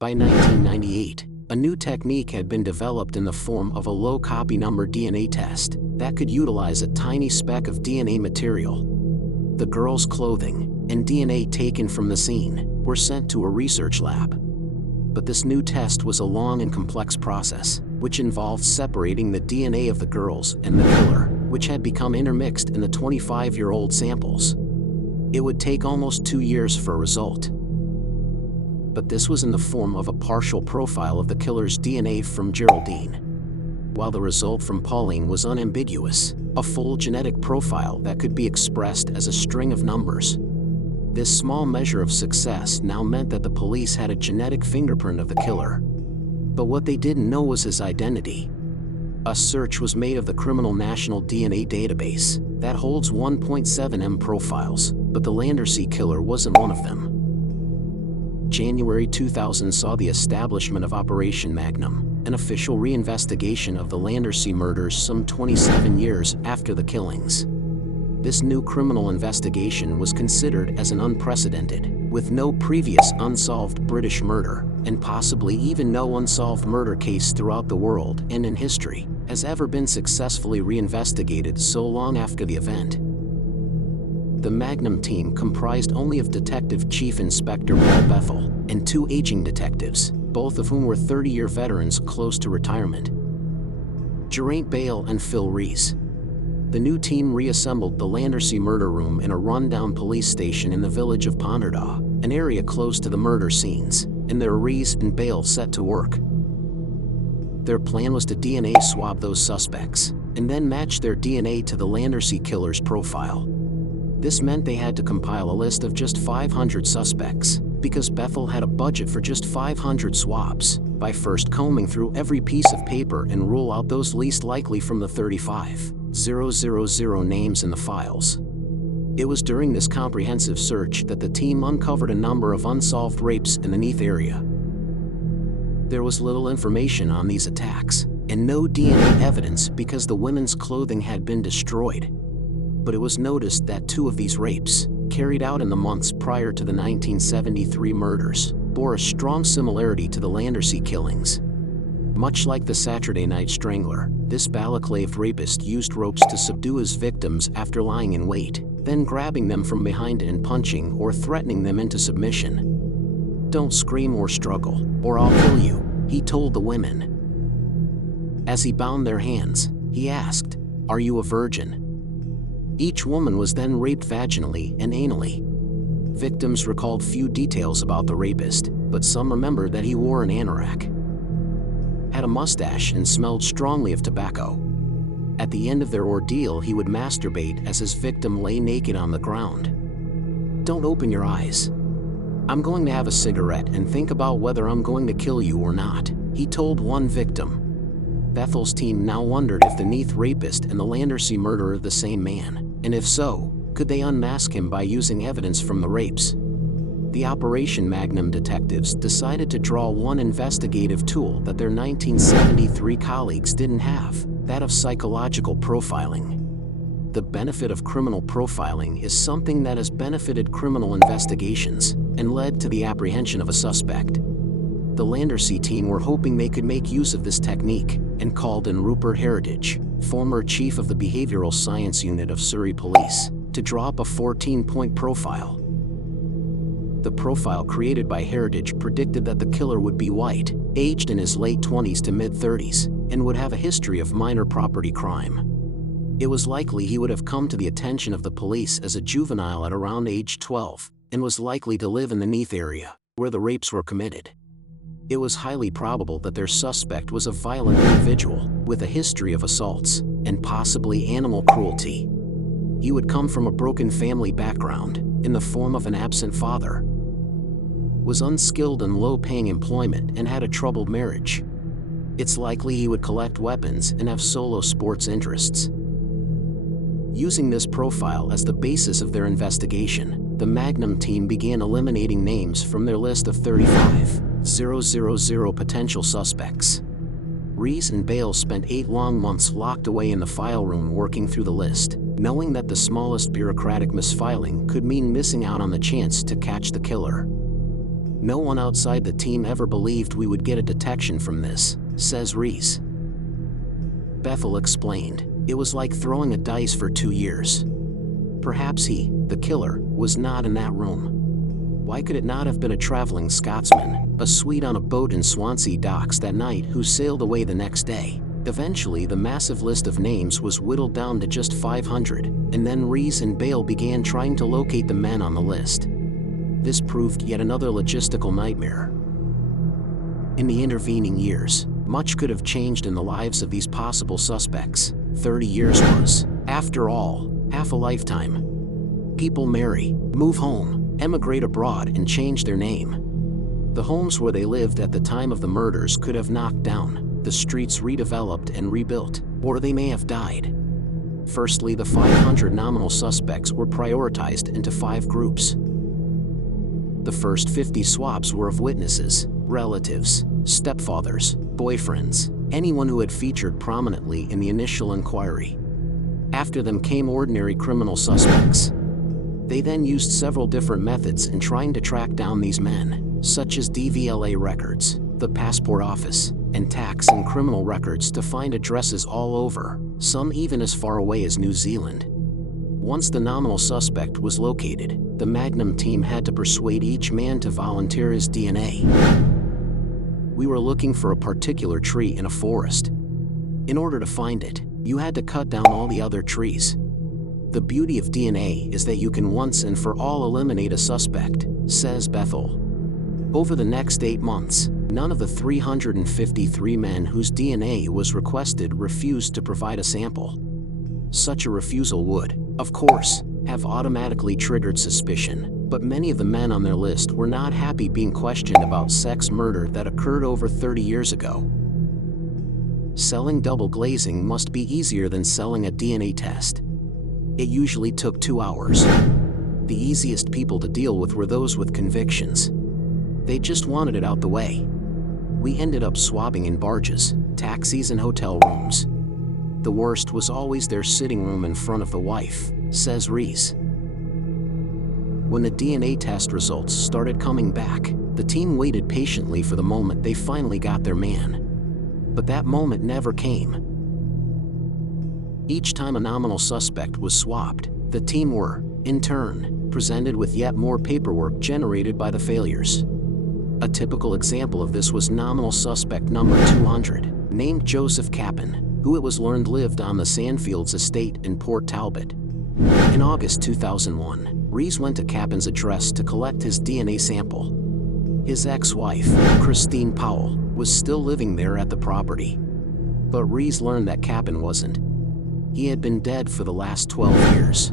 By 1998, a new technique had been developed in the form of a low copy number DNA test that could utilize a tiny speck of DNA material. The girl's clothing and DNA taken from the scene were sent to a research lab. But this new test was a long and complex process, which involved separating the DNA of the girls and the killer, which had become intermixed in the 25-year-old samples. It would take almost 2 years for a result. But this was in the form of a partial profile of the killer's DNA from Geraldine, while the result from Pauline was unambiguous, a full genetic profile that could be expressed as a string of numbers. This small measure of success now meant that the police had a genetic fingerprint of the killer. But what they didn't know was his identity. A search was made of the Criminal National DNA Database that holds 1.7 million profiles, but the Llandarcy Killer wasn't one of them. January 2000 saw the establishment of Operation Magnum, an official reinvestigation of the Llandarcy murders some 27 years after the killings. This new criminal investigation was considered as an unprecedented, with no previous unsolved British murder, and possibly even no unsolved murder case throughout the world and in history, has ever been successfully reinvestigated so long after the event. The Magnum team comprised only of Detective Chief Inspector Paul Bethel and 2 aging detectives, both of whom were 30-year veterans close to retirement, Geraint Bale and Phil Rees. The new team reassembled the Llandarcy murder room in a rundown police station in the village of Ponderdaw, an area close to the murder scenes, and their Rees and Bale set to work. Their plan was to DNA swab those suspects, and then match their DNA to the Llandarcy Killer's profile. This meant they had to compile a list of just 500 suspects, because Bethel had a budget for just 500 swabs, by first combing through every piece of paper and rule out those least likely from the 35,000 names in the files. It was during this comprehensive search that the team uncovered a number of unsolved rapes in the Neath area. There was little information on these attacks, and no DNA evidence because the women's clothing had been destroyed. But it was noticed that 2 of these rapes, carried out in the months prior to the 1973 murders, bore a strong similarity to the Llandarcy killings. Much like the Saturday Night Strangler, this balaclaved rapist used ropes to subdue his victims after lying in wait, then grabbing them from behind and punching or threatening them into submission. "Don't scream or struggle, or I'll kill you," he told the women. As he bound their hands, he asked, "Are you a virgin?" Each woman was then raped vaginally and anally. Victims recalled few details about the rapist, but some remembered that he wore an anorak, had a mustache, and smelled strongly of tobacco. At the end of their ordeal, he would masturbate as his victim lay naked on the ground. "Don't open your eyes. I'm going to have a cigarette and think about whether I'm going to kill you or not," he told one victim. Bethel's team now wondered if the Neath rapist and the Llandarcy murderer were the same man, and if so, could they unmask him by using evidence from the rapes? The Operation Magnum detectives decided to draw one investigative tool that their 1973 colleagues didn't have, that of psychological profiling. The benefit of criminal profiling is something that has benefited criminal investigations and led to the apprehension of a suspect. The Llandarcy team were hoping they could make use of this technique and called in Rupert Heritage, former chief of the Behavioral Science Unit of Surrey Police, to draw up a 14-point profile. The profile created by Heritage predicted that the killer would be white, aged in his late 20s to mid-30s, and would have a history of minor property crime. It was likely he would have come to the attention of the police as a juvenile at around age 12, and was likely to live in the Neath area, where the rapes were committed. It was highly probable that their suspect was a violent individual, with a history of assaults, and possibly animal cruelty. He would come from a broken family background, in the form of an absent father, was unskilled in low-paying employment, and had a troubled marriage. It's likely he would collect weapons and have solo sports interests. Using this profile as the basis of their investigation, the Magnum team began eliminating names from their list of 35,000 potential suspects. Rees and Bale spent 8 long months locked away in the file room working through the list, knowing that the smallest bureaucratic misfiling could mean missing out on the chance to catch the killer. No one outside the team ever believed we would get a detection from this, says Rees. Bethel explained, it was like throwing a dice for 2 years. Perhaps he, the killer, was not in that room. Why could it not have been a traveling Scotsman, a Swede on a boat in Swansea docks that night who sailed away the next day? Eventually the massive list of names was whittled down to just 500, and then Rees and Bale began trying to locate the men on the list. This proved yet another logistical nightmare. In the intervening years, much could have changed in the lives of these possible suspects. 30 years was, after all, half a lifetime. People marry, move home, emigrate abroad, and change their name. The homes where they lived at the time of the murders could have knocked down, the streets redeveloped and rebuilt, or they may have died. Firstly, the 500 nominal suspects were prioritized into 5 groups. The first 50 swabs were of witnesses, relatives, stepfathers, boyfriends, anyone who had featured prominently in the initial inquiry. After them came ordinary criminal suspects. They then used several different methods in trying to track down these men, such as DVLA records, the passport office, and tax and criminal records to find addresses all over, some even as far away as New Zealand. Once the nominal suspect was located, the Magnum team had to persuade each man to volunteer his DNA. We were looking for a particular tree in a forest. In order to find it, you had to cut down all the other trees. The beauty of DNA is that you can once and for all eliminate a suspect, says Bethel. Over the next 8 months, none of the 353 men whose DNA was requested refused to provide a sample. Such a refusal would, of course, have automatically triggered suspicion, but many of the men on their list were not happy being questioned about sex murder that occurred over 30 years ago. Selling double glazing must be easier than selling a DNA test. It usually took 2 hours. The easiest people to deal with were those with convictions. They just wanted it out the way. We ended up swabbing in barges, taxis, and hotel rooms. The worst was always their sitting room in front of the wife, says Rees. When the DNA test results started coming back, the team waited patiently for the moment they finally got their man. But that moment never came. Each time a nominal suspect was swabbed, the team were, in turn, presented with yet more paperwork generated by the failures. A typical example of this was nominal suspect number 200, named Joseph Kappen, who it was learned lived on the Sandfields estate in Port Talbot. In August 2001, Rees went to Kappen's address to collect his DNA sample. His ex-wife, Christine Powell, was still living there at the property. But Rees learned that Kappen wasn't. He had been dead for the last 12 years.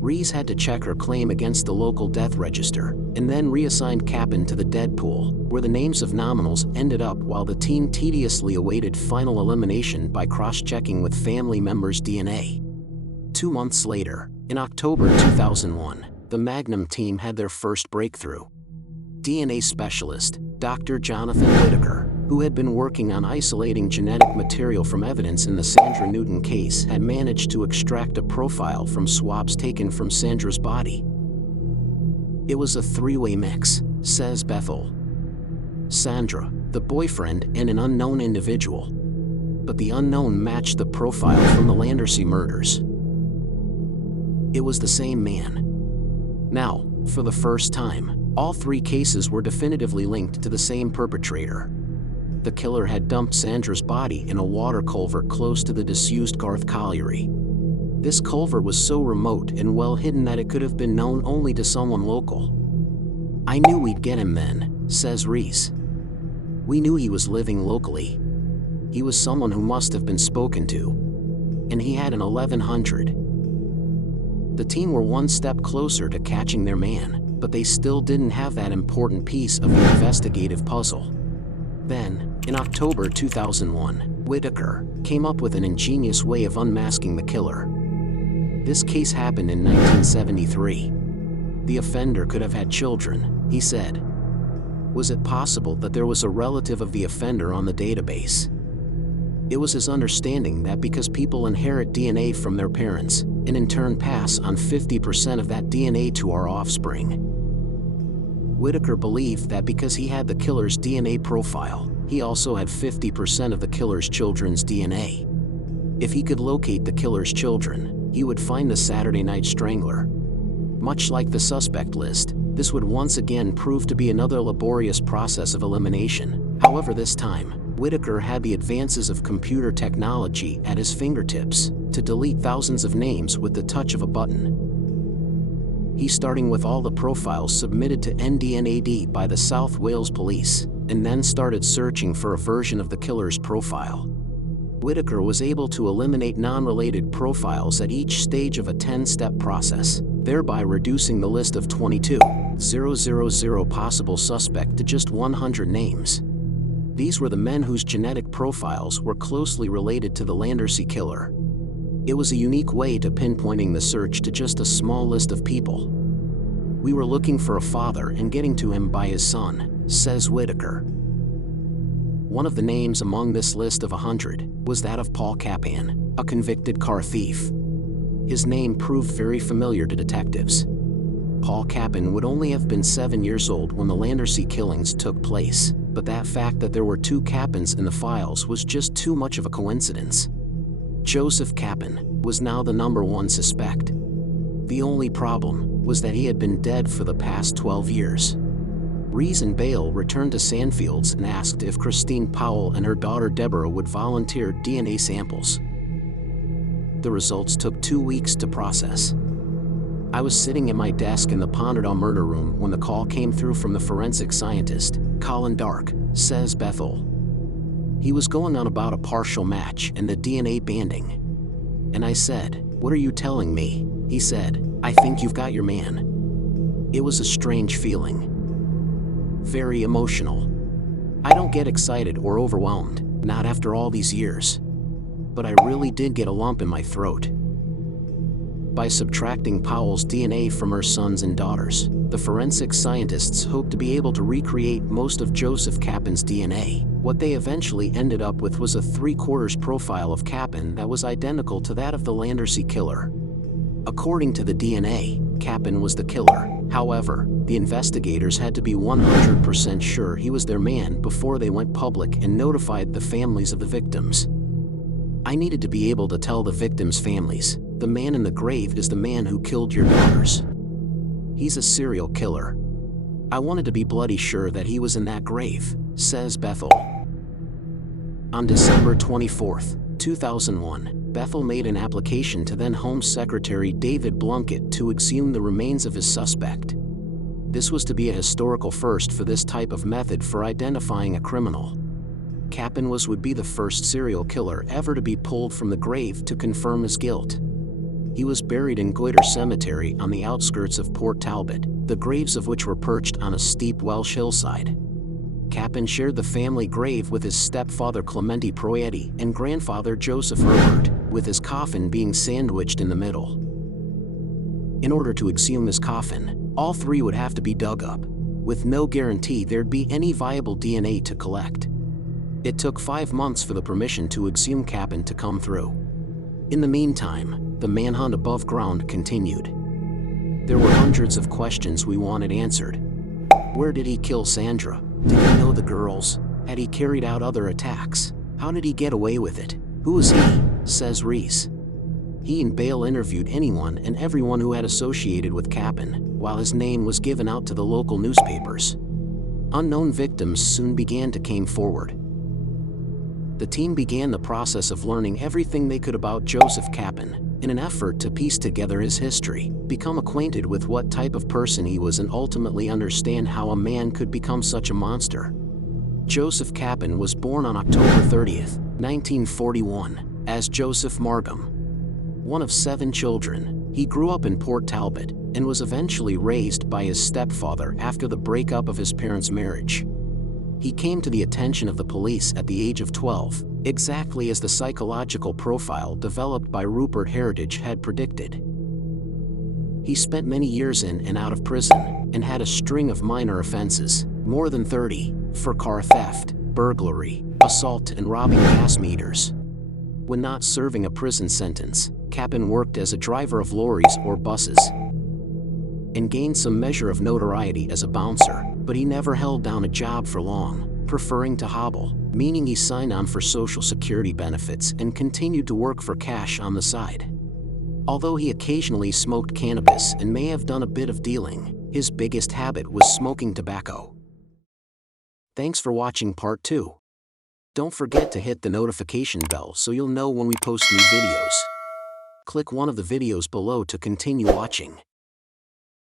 Rees had to check her claim against the local death register, and then reassigned Kappen to the dead pool, where the names of nominals ended up while the team tediously awaited final elimination by cross-checking with family members' DNA. 2 months later, in October 2001, the Magnum team had their first breakthrough. DNA specialist, Dr. Jonathan Whittaker, who had been working on isolating genetic material from evidence in the Sandra Newton case, had managed to extract a profile from swabs taken from Sandra's body. It was a 3-way mix, says Bethel. Sandra, the boyfriend, and an unknown individual. But the unknown matched the profile from the Llandarcy murders. It was the same man. Now, for the first time, all 3 cases were definitively linked to the same perpetrator. The killer had dumped Sandra's body in a water culvert close to the disused Garth Colliery. This culvert was so remote and well hidden that it could have been known only to someone local. I knew we'd get him then, says Rees. We knew he was living locally. He was someone who must have been spoken to. And he had an 1100. The team were one step closer to catching their man, but they still didn't have that important piece of the investigative puzzle. Then, in October 2001, Whittaker came up with an ingenious way of unmasking the killer. This case happened in 1973. The offender could have had children, he said. Was it possible that there was a relative of the offender on the database? It was his understanding that because people inherit DNA from their parents, and in turn pass on 50% of that DNA to our offspring. Whittaker believed that because he had the killer's DNA profile, he also had 50% of the killer's children's DNA. If he could locate the killer's children, he would find the Saturday Night Strangler. Much like the suspect list, this would once again prove to be another laborious process of elimination. However, this time, Whittaker had the advances of computer technology at his fingertips to delete thousands of names with the touch of a button. He's starting with all the profiles submitted to NDNAD by the South Wales Police, and then started searching for a version of the killer's profile. Whittaker was able to eliminate non-related profiles at each stage of a 10-step process, thereby reducing the list of 22,000 possible suspects to just 100 names. These were the men whose genetic profiles were closely related to the Llandarcy Killer. It was a unique way to pinpointing the search to just a small list of people. We were looking for a father and getting to him by his son, says Whittaker. One of the names among this list of 100 was that of Paul Kappen, a convicted car thief. His name proved very familiar to detectives. Paul Kappen would only have been 7 years old when the Llandarcy killings took place, but that fact that there were 2 Kappens in the files was just too much of a coincidence. Joseph Kappen was now the #1 suspect. The only problem was that he had been dead for the past 12 years. Rees and Bale returned to Sandfields and asked if Christine Powell and her daughter Deborah would volunteer DNA samples. The results took 2 weeks to process. I was sitting at my desk in the Ponderdaw murder room when the call came through from the forensic scientist, Colin Dark, says Bethel. He was going on about a partial match and the DNA banding. And I said, "What are you telling me?" He said, "I think you've got your man." It was a strange feeling. Very emotional. I don't get excited or overwhelmed, not after all these years. But I really did get a lump in my throat. By subtracting Powell's DNA from her sons and daughters, the forensic scientists hoped to be able to recreate most of Joseph Kappen's DNA. What they eventually ended up with was a 3/4 profile of Kappen that was identical to that of the Llandarcy Killer. According to the DNA, Kappen was the killer. However, the investigators had to be 100% sure he was their man before they went public and notified the families of the victims. I needed to be able to tell the victims' families, the man in the grave is the man who killed your daughters. He's a serial killer. I wanted to be bloody sure that he was in that grave, says Bethel. On December 24, 2001, Bethel made an application to then Home Secretary David Blunkett to exhume the remains of his suspect. This was to be a historical first for this type of method for identifying a criminal. Kappen would be the first serial killer ever to be pulled from the grave to confirm his guilt. He was buried in Goyder Cemetery on the outskirts of Port Talbot, the graves of which were perched on a steep Welsh hillside. Kappen shared the family grave with his stepfather Clemente Proietti and grandfather Joseph Herbert, with his coffin being sandwiched in the middle. In order to exhume his coffin, all 3 would have to be dug up, with no guarantee there'd be any viable DNA to collect. It took 5 months for the permission to exhume Kappen to come through. In the meantime, the manhunt above ground continued. There were hundreds of questions we wanted answered. Where did he kill Sandra? Did he know the girls? Had he carried out other attacks? How did he get away with it? Who was he? Says Rees. He and Bale interviewed anyone and everyone who had associated with Kappen, while his name was given out to the local newspapers. Unknown victims soon began to come forward. The team began the process of learning everything they could about Joseph Kappen, in an effort to piece together his history, become acquainted with what type of person he was and ultimately understand how a man could become such a monster. Joseph Kappen was born on October 30, 1941, as Joseph Margam. One of 7 children, he grew up in Port Talbot and was eventually raised by his stepfather after the breakup of his parents' marriage. He came to the attention of the police at the age of 12, exactly as the psychological profile developed by Rupert Heritage had predicted. He spent many years in and out of prison and had a string of minor offenses, more than 30, for car theft, burglary, assault and robbing gas meters. When not serving a prison sentence, Kappen worked as a driver of lorries or buses and gained some measure of notoriety as a bouncer. But he never held down a job for long, preferring to hobble, meaning he signed on for Social Security benefits and continued to work for cash on the side. Although he occasionally smoked cannabis and may have done a bit of dealing, his biggest habit was smoking tobacco. Thanks for watching part 2. Don't forget to hit the notification bell so you'll know when we post new videos. Click one of the videos below to continue watching.